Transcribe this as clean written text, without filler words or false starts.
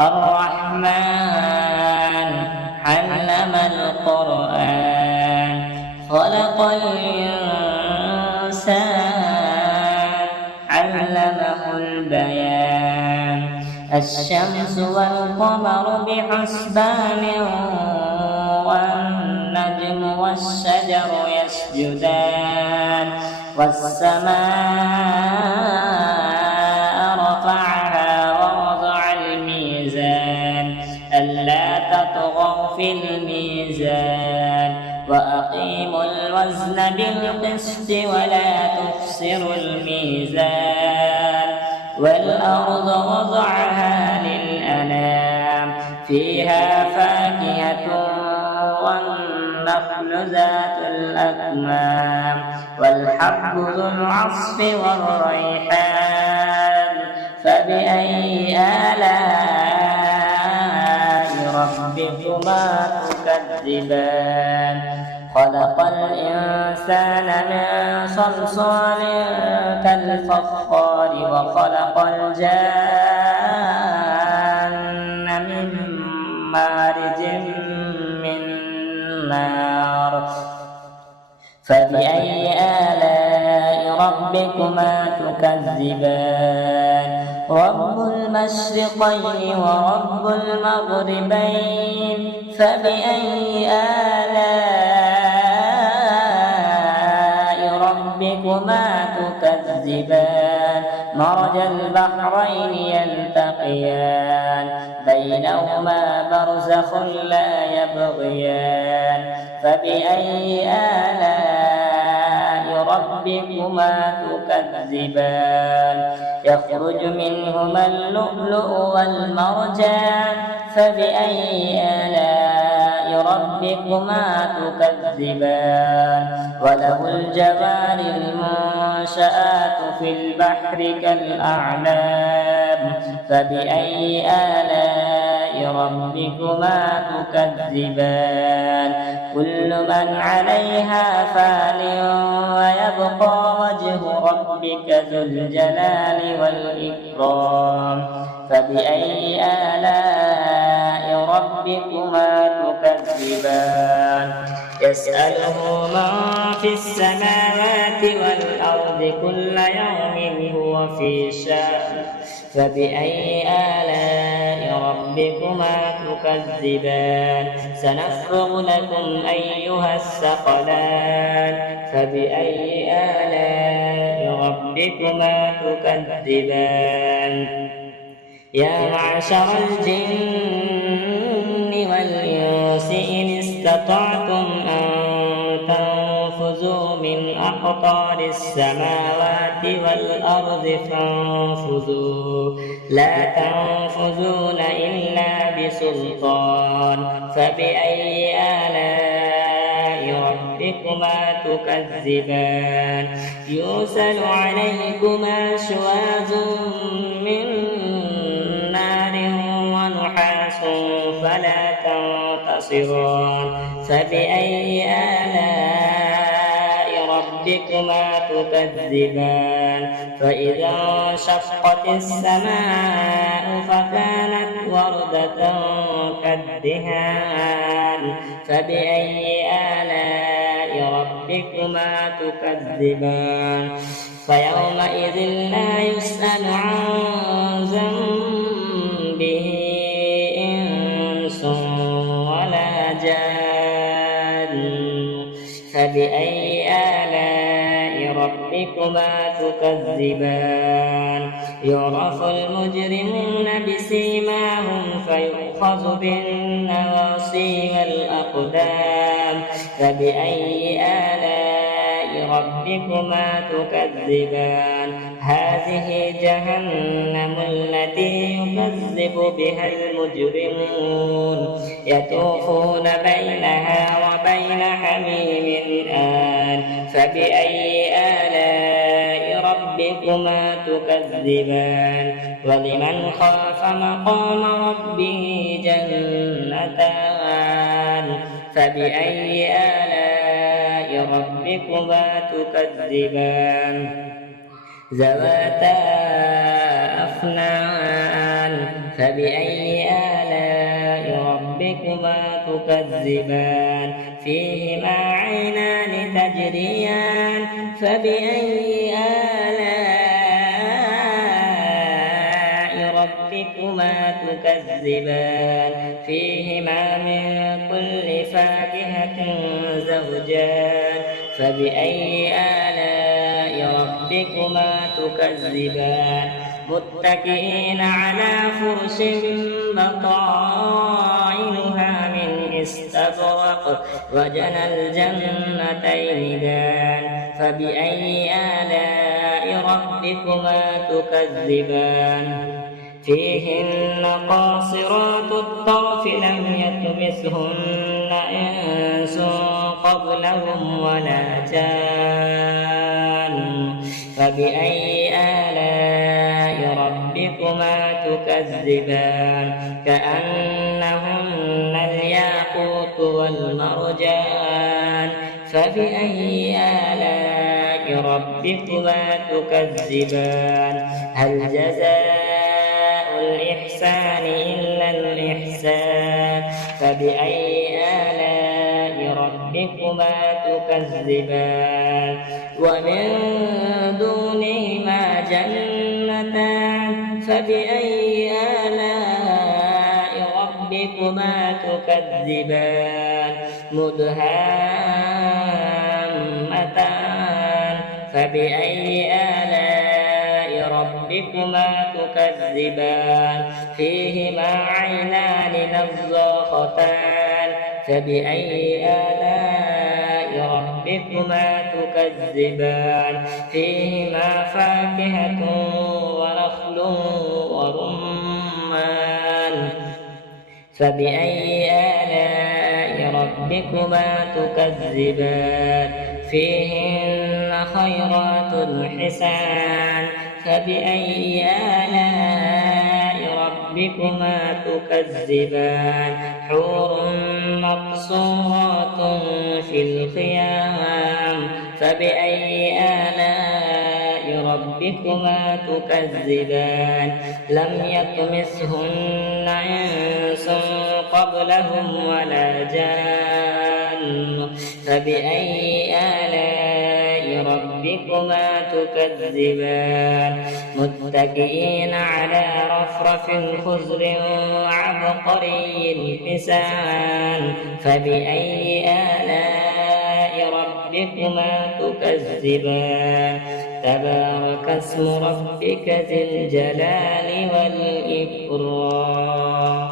الرحمن علم القرآن خلق الإنسان علمه البيان الشمس والقمر بحسبان والنجم والشجر يسجدان والسماء رفعها ووضع الميزان ألا تطغوا في الميزان وأقيموا الوزن بالقسط ولا تخسروا الميزان والأرض وضعها للأنام فيها فاكهة والنخل ذات الأكمام والحب ذو العصف والريحان فبأي آلاء ربكما تكذبان خلق الإنسان من صلصال كالفخار وخلق الجان من مارج من نار فبأي آلاء ربكما تكذبان رب المشرقين ورب المغربين فبأي آلاء ربكما تكذبان مرج البحرين يلتقيان بينهما برزخ لا يبغيان فبأي آلاء ربكما تكذبان يخرج منهما اللؤلؤ والمرجان فبأي آلاء ربكما تكذبان وله الجوار المنشآت في البحر كالأعلام فبأي آلاء ربكما تكذبان كل من عليها فان ويبقى وجه ربك ذو الجلال والإكرام فبأي آلاء ربكما تكذبان يسأله من في السماوات والأرض كل يوم هو في شأن فبأي آلاء ربكما تكذبان سنفرغ لكم أيها الثقلان فبأي آلاء ربكما تكذبان يا معشر الجن والإنس إن استطعتم أن تنفذوا من أقطار السماوات والأرض فانفذوا لا تنفذون إلا بسلطان فبأي آلاء ربكما تكذبان يرسل عليكما شواظ من نار ونحاس فلا تنتصران فبأي آلاء ربكما تكذبان فإذا انشقت السماء فكانت وردة كالدهان فبأي آلاء ربكما تكذبان فيومئذ لا يسأل عن ذنبه إنس ولا جان فبأي آلاء ربكما تكذبان يعرف المجرمون بسيماهم فيؤخذ بالنواصي والأقدام فبأي آلاء ربكما تكذبان هذه جهنم التي يكذب بها المجرمون يطوفون بينها وبين حميم آن فبأي آلاء ربكما تكذبان ولمن خاف مقام ربه جنتان فبأي آلاء ربكما تكذبان ذواتا أفنان فبأي آلاء ربكما تكذبان فيهما عينان تجريان فبأي آلاء ربكما تكذبان فيهما من كل فاكهة زوجان فبأي آلاء ربكما تكذبان متكئين على فرش بطائنها من استبرق وجنى الجنتين دان فبأي آلاء ربكما تكذبان فيهن قاصرات الطرف لم يطمثهن إنس قبلهم ولا جان فبأي آلاء ربكما تكذبان كأنهن الياقوت والمرجان فبأي آلاء ربكما تكذبان هل جزاء الإحسان إلا الإحسان فبأي آلاء ربكما تكذبان ومن دونهما جنتان فبأي آلاء ربكما تكذبان مدهامتان فبأي آلاء ربكما تكذبان فيهما عينان نضاختان فبأي آلاء ربكما تكذبان فيهما فاكهة ونخل ورمان فبأي آلاء ربكما تكذبان فيهن خيرات حسان فبأي آلاء ربكما تكذبان حور مقصورات في الخيام فبأي آلاء ربكما تكذبان لم يطمثهن إنس قبلهم ولا جان فبأي آلاء ربكما تكذبان متكئين على رفرف خضر وعبقري حسان فبأي آلاء ربكما تكذبان تبارك اسم ربك ذي الجلال والإكرام.